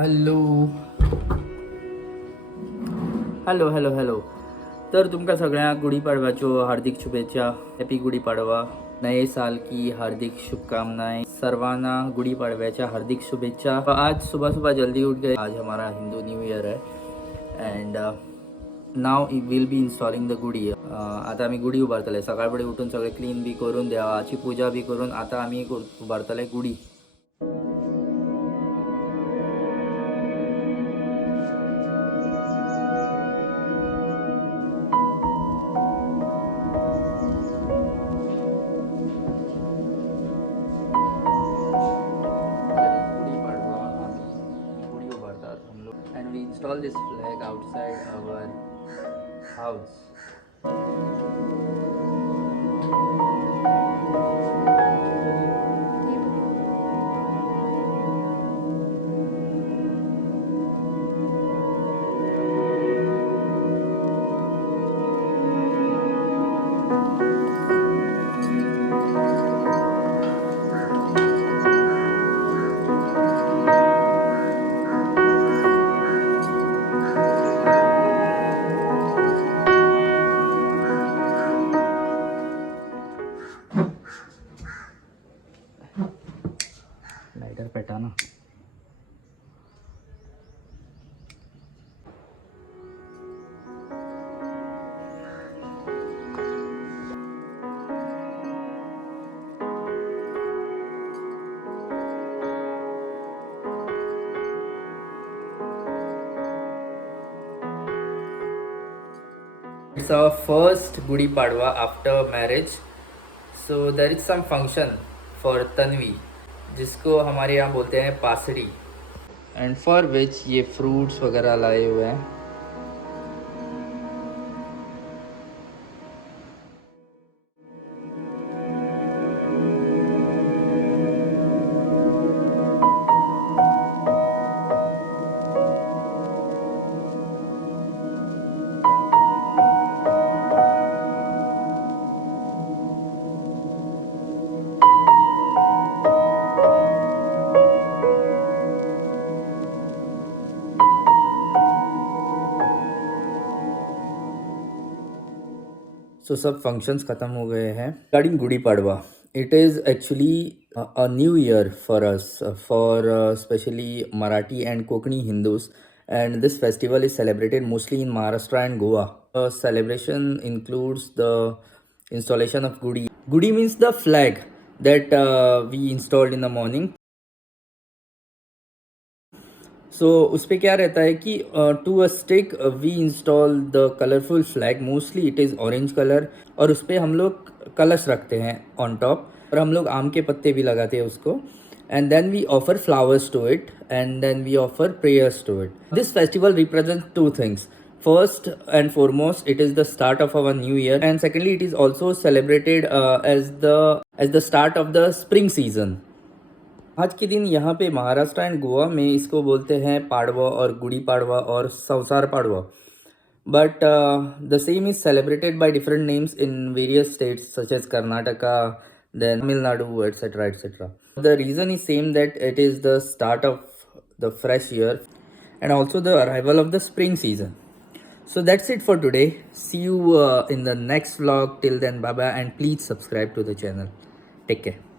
Hello hello hello hello. तर तुमका सगळ्यांक गुढीपाडव्याच्यो हार्दिक शुभेच्छा. हॅपी गुढीपाडवा. नए साल की हार्दिक शुभकामनाएं. सर्वांना गुढीपाडव्याच्या हार्दिक शुभेच्छा. आज सुबह सुबह जल्दी उठ गए. आज हमारा हिंदू न्यू ईयर है and now will be installing the gudi. आता आम्ही गुढी उभारतले. सकाळफुडें उठून सगळे क्लीन बी करून देवाची पूजा बी करून आता आम्ही उभारतले गुढी. And we install this flag outside our house. Lighter पेटा ना. It's our first Gudi Padwa after marriage. So there is some function for Tanvi, जिसको हमारे यहाँ बोलते हैं पासड़ी, एंड फॉर विच ये फ्रूट्स वगैरह लाए हुए हैं. सो सब फंक्शंस ख़त्म हो गए हैं. Regarding Gudi Padwa, it is actually a new year for us, for especially Marathi and Kokani Hindus, and this festival is celebrated mostly in Maharashtra and Goa. The celebration includes the installation of Gudi. Gudi means the flag that we installed in the morning. So उस पर क्या रहता है कि to a stick we install the colourful flag. Mostly it is orange colour, और उस पर हम लोग कलश रखते हैं ऑन टॉप, और हम लोग आम के पत्ते भी लगाते हैं उसको. And then we offer flowers to it, and then we offer prayers to it. This festival represent two things. First and foremost, it is the start of our new year, and secondly, it is also celebrated as the start of the spring season. आज के दिन यहाँ पे Maharashtra and Goa में इसको बोलते हैं पाड़वा और गुड़ी पाड़वा और Sansar Padwa. But the same is celebrated by different names in various states such as Karnataka, then Tamil Nadu, etcetera etcetera. The reason is same, that it is the start of the fresh year and also the arrival of the spring season. So that's it for today. See you in the next vlog. Till then, bye bye, and please subscribe to the channel. Take care.